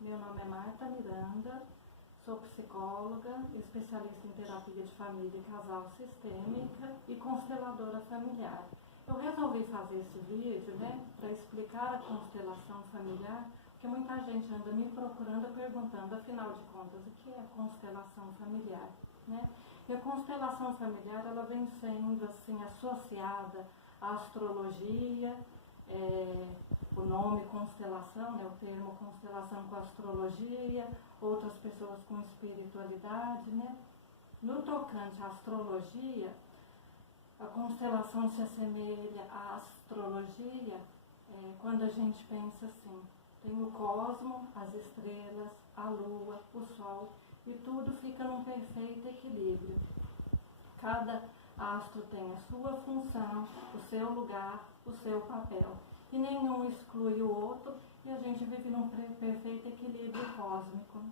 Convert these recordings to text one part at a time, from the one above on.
Meu nome é Marta Miranda, sou psicóloga, especialista em terapia de família e casal sistêmica e consteladora familiar. Eu resolvi fazer esse vídeo, para explicar a constelação familiar, porque muita gente anda me procurando, perguntando, afinal de contas, o que é a constelação familiar, E a constelação familiar, ela vem sendo assim associada à astrologia, o nome constelação, o termo constelação com astrologia, outras pessoas com espiritualidade, No tocante à astrologia, a constelação se assemelha à astrologia quando a gente pensa assim, tem o cosmo, as estrelas, a lua, o sol, e tudo fica num perfeito equilíbrio. Cada astro tem a sua função, o seu lugar, o seu papel. E nenhum exclui o outro e a gente vive num perfeito equilíbrio cósmico.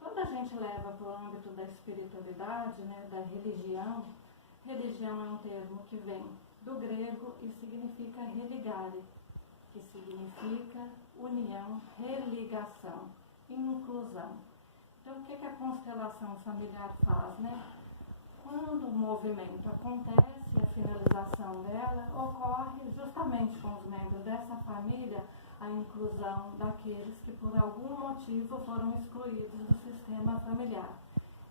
Quando a gente leva para o âmbito da espiritualidade, da religião, religião é um termo que vem do grego e significa religare, que significa união, religação, inclusão. Então, o que a constelação familiar faz, Quando o movimento acontece, a finalização dela ocorre justamente com os membros dessa família, a inclusão daqueles que por algum motivo foram excluídos do sistema familiar.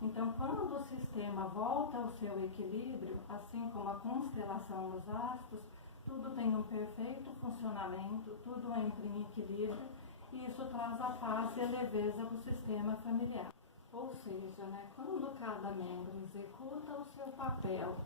Então, quando o sistema volta ao seu equilíbrio, assim como a constelação dos astros, tudo tem um perfeito funcionamento, tudo entra em equilíbrio, e isso traz a paz e a leveza para o sistema familiar. Ou seja, quando cada membro executa o seu papel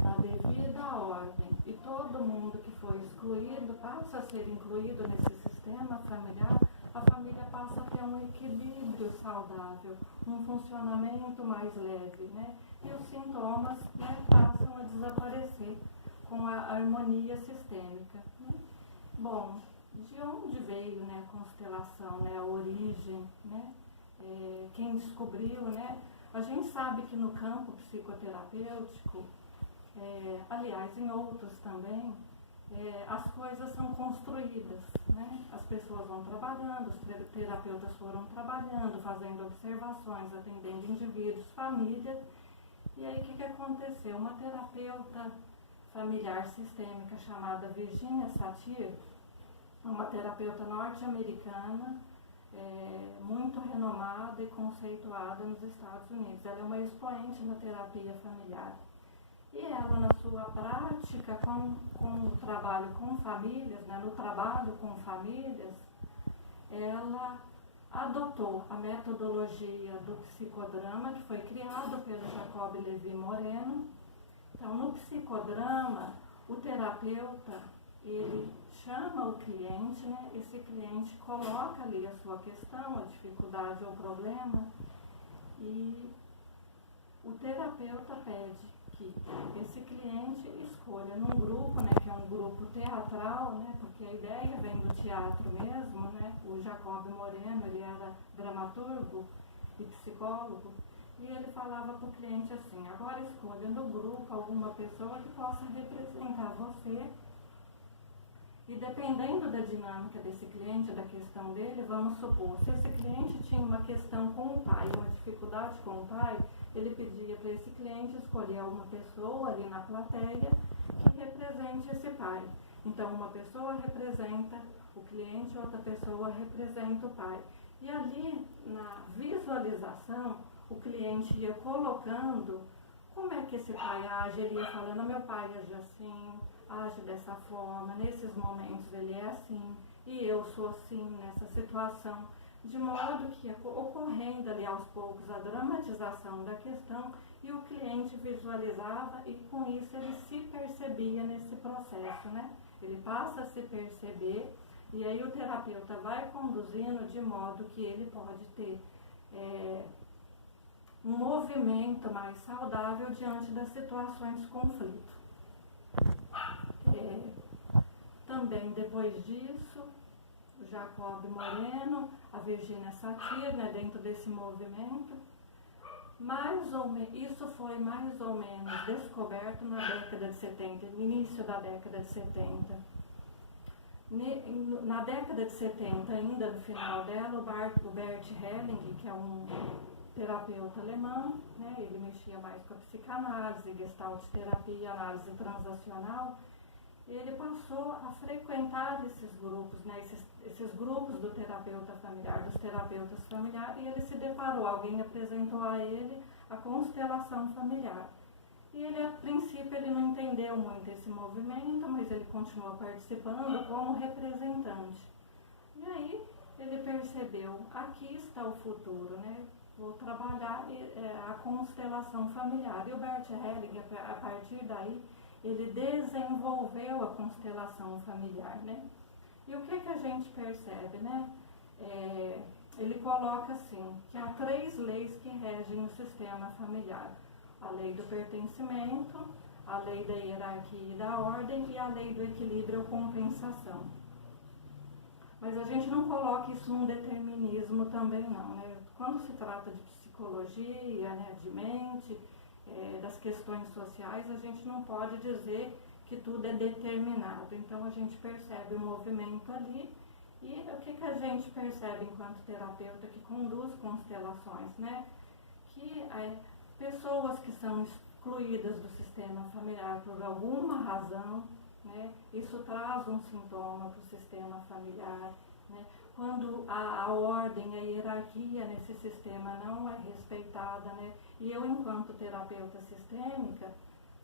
na devida ordem e todo mundo que foi excluído passa a ser incluído nesse sistema familiar, a família passa a ter um equilíbrio saudável, um funcionamento mais leve, E os sintomas passam a desaparecer com a harmonia sistêmica. Bom, de onde veio a constelação, a origem, quem descobriu, A gente sabe que no campo psicoterapêutico, aliás, em outros também, as coisas são construídas, As pessoas vão trabalhando, os terapeutas foram trabalhando, fazendo observações, atendendo indivíduos, famílias, e aí o que aconteceu? Uma terapeuta familiar sistêmica chamada Virginia Satir, uma terapeuta norte-americana, muito renomada e conceituada nos Estados Unidos. Ela é uma expoente na terapia familiar. E ela, na sua prática, com o trabalho com famílias, no trabalho com famílias, ela adotou a metodologia do psicodrama, que foi criado pelo Jacob Levi Moreno. Então, no psicodrama, o terapeuta, ele chama o cliente, Esse cliente coloca ali a sua questão, a dificuldade ou problema, e o terapeuta pede que esse cliente escolha num grupo, que é um grupo teatral, porque a ideia vem do teatro mesmo, O Jacob Moreno, ele era dramaturgo e psicólogo, e ele falava para o cliente assim, agora escolha no grupo alguma pessoa que possa representar você. E dependendo da dinâmica desse cliente, da questão dele, vamos supor, se esse cliente tinha uma questão com o pai, uma dificuldade com o pai, ele pedia para esse cliente escolher uma pessoa ali na plateia que represente esse pai. Então, uma pessoa representa o cliente, outra pessoa representa o pai. E ali, na visualização, o cliente ia colocando como é que esse pai age, ele ia falando, meu pai age assim, age dessa forma, nesses momentos ele é assim, e eu sou assim nessa situação, de modo que ocorrendo ali aos poucos a dramatização da questão, e o cliente visualizava e com isso ele se percebia nesse processo, Ele passa a se perceber e aí o terapeuta vai conduzindo de modo que ele pode ter um movimento mais saudável diante das situações de conflito. Também depois disso, o Jacob Moreno, a Virginia Satir, dentro desse movimento, isso foi mais ou menos descoberto na década de 70, no início da década de 70. Na década de 70, ainda no final dela, o Bert Helling, que é um terapeuta alemão, né, ele mexia mais com a psicanálise, gestalt terapia, análise transacional, ele passou a frequentar esses grupos, né, esses grupos do terapeuta familiar, dos terapeutas familiares, e ele se deparou, alguém apresentou a ele a constelação familiar. E ele, a princípio, ele não entendeu muito esse movimento, mas ele continuou participando como representante. E aí ele percebeu, aqui está o futuro, né? Vou trabalhar a constelação familiar. E o Bert Helling, a partir daí, ele desenvolveu a constelação familiar, né? E o que a gente percebe, né? Ele coloca assim, que há 3 leis que regem o sistema familiar. A lei do pertencimento, a lei da hierarquia e da ordem e a lei do equilíbrio ou compensação. Mas a gente não coloca isso num determinismo também não, né? Quando se trata de psicologia, né, de mente, das questões sociais, a gente não pode dizer que tudo é determinado. Então a gente percebe o movimento ali e o que a gente percebe enquanto terapeuta que conduz constelações, né? Que pessoas que são excluídas do sistema familiar por alguma razão, né? Isso traz um sintoma para o sistema familiar, né? Quando a ordem, a hierarquia nesse sistema não é respeitada, né? E eu, enquanto terapeuta sistêmica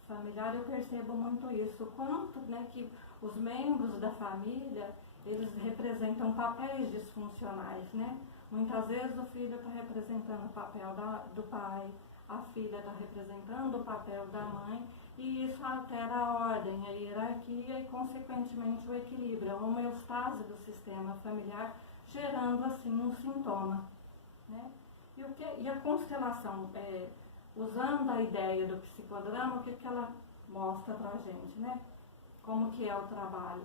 familiar, eu percebo muito isso, quanto, né, que os membros da família, eles representam papéis disfuncionais, né? Muitas vezes o filho está representando o papel do pai, a filha está representando o papel da mãe, e isso altera a ordem, a hierarquia e, consequentemente, o equilíbrio, a homeostase do sistema familiar, gerando, assim, um sintoma, né? E a constelação, usando a ideia do psicodrama, o que ela mostra para a gente, né? Como que é o trabalho?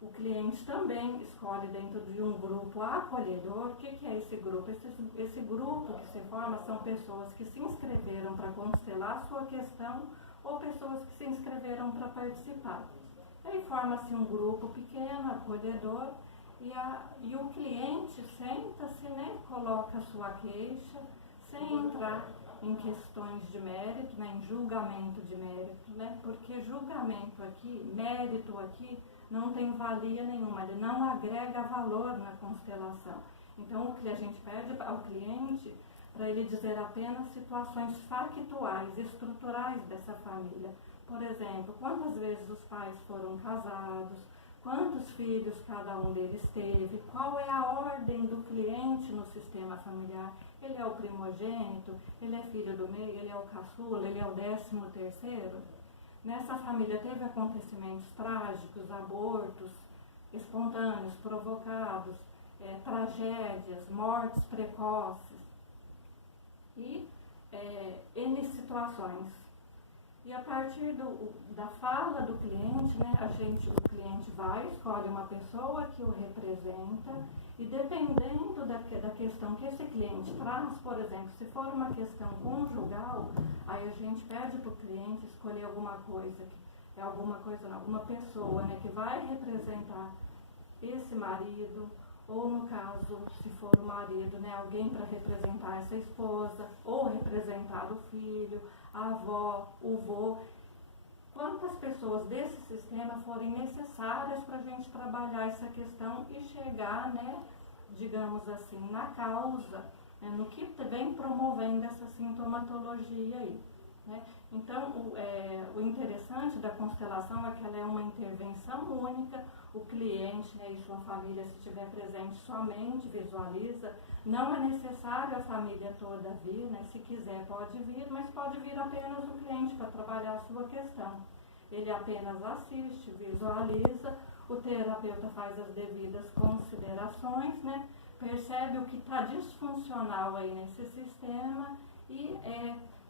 O cliente também escolhe dentro de um grupo acolhedor. O que é esse grupo? Esse grupo que se forma são pessoas que se inscreveram para constelar a sua questão ou pessoas que se inscreveram para participar. Aí forma-se um grupo pequeno, acolhedor, e o cliente senta-se, né, coloca a sua queixa, sem entrar em questões de mérito, né, em julgamento de mérito, né, porque julgamento aqui, mérito aqui, não tem valia nenhuma, ele não agrega valor na constelação. Então, o que a gente pede ao cliente, para ele dizer apenas situações factuais, estruturais dessa família. Por exemplo, quantas vezes os pais foram casados, quantos filhos cada um deles teve, qual é a ordem do cliente no sistema familiar. Ele é o primogênito, ele é filho do meio, ele é o caçula, ele é o 13º. Nessa família teve acontecimentos trágicos, abortos espontâneos, provocados, tragédias, mortes precoces e N situações. E a partir da fala do cliente, né, o cliente vai, escolhe uma pessoa que o representa e, dependendo da questão que esse cliente traz, por exemplo, se for uma questão conjugal, aí a gente pede para o cliente escolher alguma pessoa, né, que vai representar esse marido, ou no caso, se for o marido, né, alguém para representar essa esposa, ou representar o filho, a avó, o vô. Quantas pessoas desse sistema forem necessárias para a gente trabalhar essa questão e chegar, né, digamos assim, na causa, né, no que vem promovendo essa sintomatologia aí, né? Então, o interessante da constelação é que ela é uma intervenção única. O cliente, né, e sua família, se estiver presente, somente visualiza. Não é necessário a família toda vir, né? Se quiser pode vir, mas pode vir apenas o cliente para trabalhar a sua questão. Ele apenas assiste, visualiza, o terapeuta faz as devidas considerações, né? Percebe o que está disfuncional aí nesse sistema e,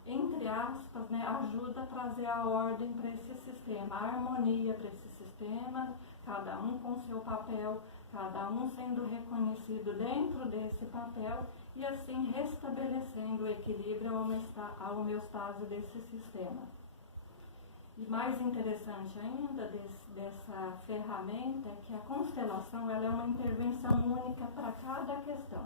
entre aspas, né, ajuda a trazer a ordem para esse sistema, a harmonia para esse sistema, cada um com seu papel, cada um sendo reconhecido dentro desse papel e assim restabelecendo o equilíbrio, a homeostase desse sistema. E mais interessante ainda dessa ferramenta é que a constelação ela é uma intervenção única para cada questão.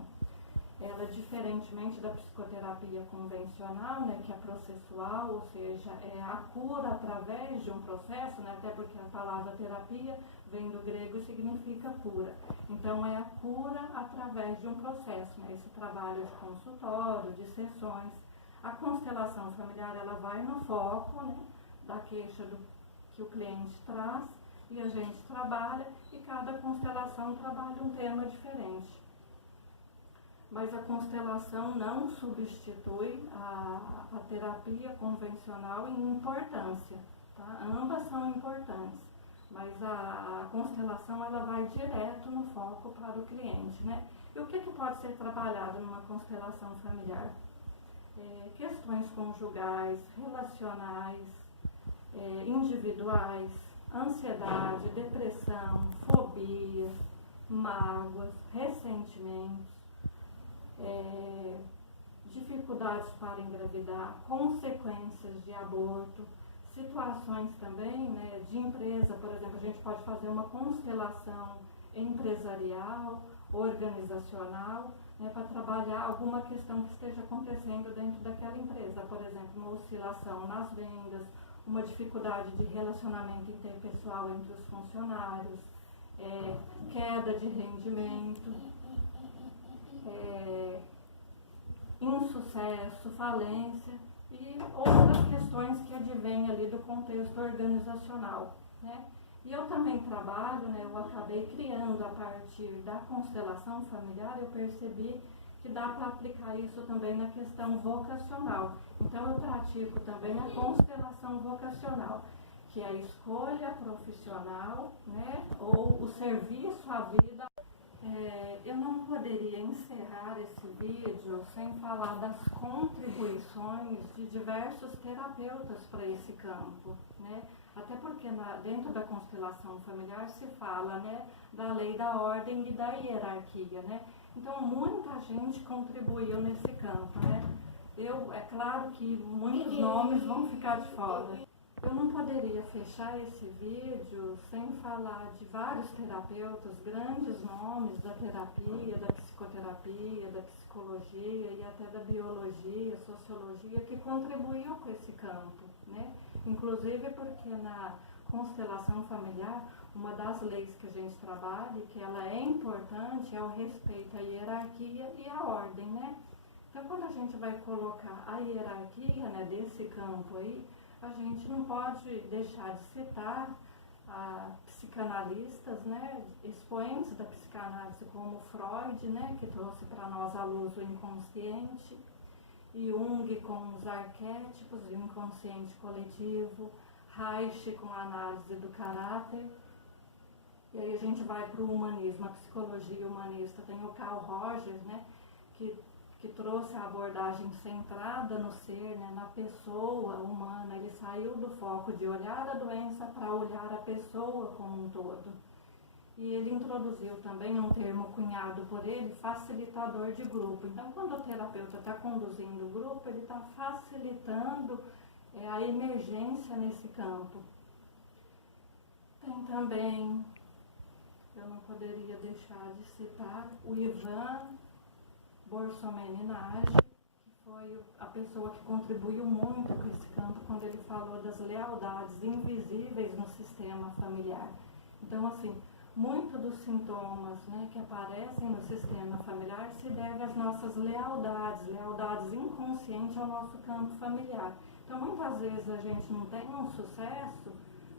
Ela, diferentemente da psicoterapia convencional, né, que é processual, ou seja, é a cura através de um processo, né, até porque a palavra terapia vem do grego e significa cura. Então, é a cura através de um processo, né, esse trabalho de consultório, de sessões. A constelação familiar, ela vai no foco, né, da queixa que o cliente traz, e a gente trabalha, e cada constelação trabalha um tema diferente. Mas a constelação não substitui a terapia convencional em importância, tá? Ambas são importantes, mas a constelação ela vai direto no foco para o cliente, né? E o que pode ser trabalhado numa constelação familiar? Questões conjugais, relacionais, individuais, ansiedade, depressão, fobias, mágoas, ressentimentos, dificuldades para engravidar, consequências de aborto, situações também, né, de empresa, por exemplo, a gente pode fazer uma constelação empresarial, organizacional, né, para trabalhar alguma questão que esteja acontecendo dentro daquela empresa, por exemplo, uma oscilação nas vendas, uma dificuldade de relacionamento interpessoal entre os funcionários, queda de rendimento, insucesso, falência e outras questões que advêm ali do contexto organizacional, né? E eu também trabalho, né, eu acabei criando a partir da constelação familiar, eu percebi que dá para aplicar isso também na questão vocacional. Então eu pratico também a constelação vocacional, que é a escolha profissional, né, ou o serviço à vida. Eu não poderia encerrar esse vídeo sem falar das contribuições de diversos terapeutas para esse campo, né? Até porque dentro da constelação familiar se fala, né, da lei da ordem e da hierarquia, né? Então muita gente contribuiu nesse campo, né? É claro que muitos nomes vão ficar de fora. Eu não poderia fechar esse vídeo sem falar de vários terapeutas, grandes nomes da terapia, da psicoterapia, da psicologia e até da biologia, sociologia, que contribuiu com esse campo, né? Inclusive porque na constelação familiar, uma das leis que a gente trabalha e que ela é importante é o respeito à hierarquia e à ordem, né? Então, quando a gente vai colocar a hierarquia, né, desse campo aí, a gente não pode deixar de citar psicanalistas, né, expoentes da psicanálise como Freud, né, que trouxe para nós à luz o inconsciente, Jung com os arquétipos e o inconsciente coletivo, Reich com a análise do caráter. E aí a gente vai para o humanismo, a psicologia humanista, tem o Carl Rogers, né, que trouxe a abordagem centrada no ser, né, na pessoa humana. Ele saiu do foco de olhar a doença para olhar a pessoa como um todo. E ele introduziu também um termo cunhado por ele, facilitador de grupo. Então, quando o terapeuta está conduzindo o grupo, ele está facilitando a emergência nesse campo. Tem também, eu não poderia deixar de citar, o Ivan Borsomé-Minaj, que foi a pessoa que contribuiu muito com esse campo quando ele falou das lealdades invisíveis no sistema familiar. Então, assim, muitos dos sintomas, né, que aparecem no sistema familiar se devem às nossas lealdades inconscientes ao nosso campo familiar. Então, muitas vezes a gente não tem um sucesso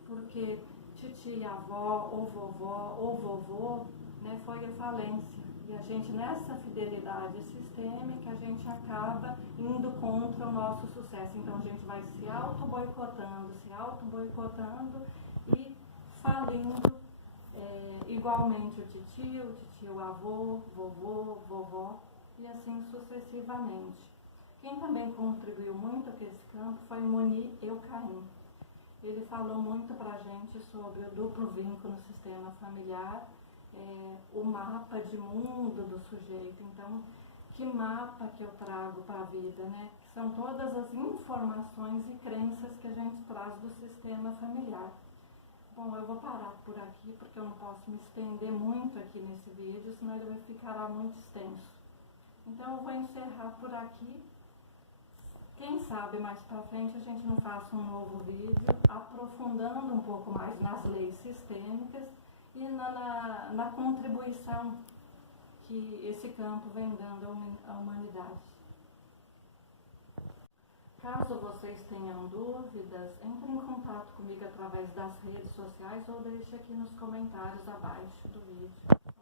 porque titia, avó, ou vovó, ou vovô, né, foi a falência. E a gente, nessa fidelidade sistêmica, a gente acaba indo contra o nosso sucesso. Então, a gente vai se auto-boicotando e falindo igualmente o titio, avô, vovô, vovó e assim sucessivamente. Quem também contribuiu muito com esse campo foi Moni Eucaim. Ele falou muito para a gente sobre o duplo vínculo no sistema familiar, o mapa de mundo do sujeito. Então, que mapa que eu trago para a vida, né? São todas as informações e crenças que a gente traz do sistema familiar. Bom, eu vou parar por aqui porque eu não posso me estender muito aqui nesse vídeo, senão ele vai ficar muito extenso. Então eu vou encerrar por aqui. Quem sabe mais para frente a gente não faça um novo vídeo aprofundando um pouco mais nas leis sistêmicas e na contribuição que esse campo vem dando à humanidade. Caso vocês tenham dúvidas, entrem em contato comigo através das redes sociais ou deixe aqui nos comentários abaixo do vídeo.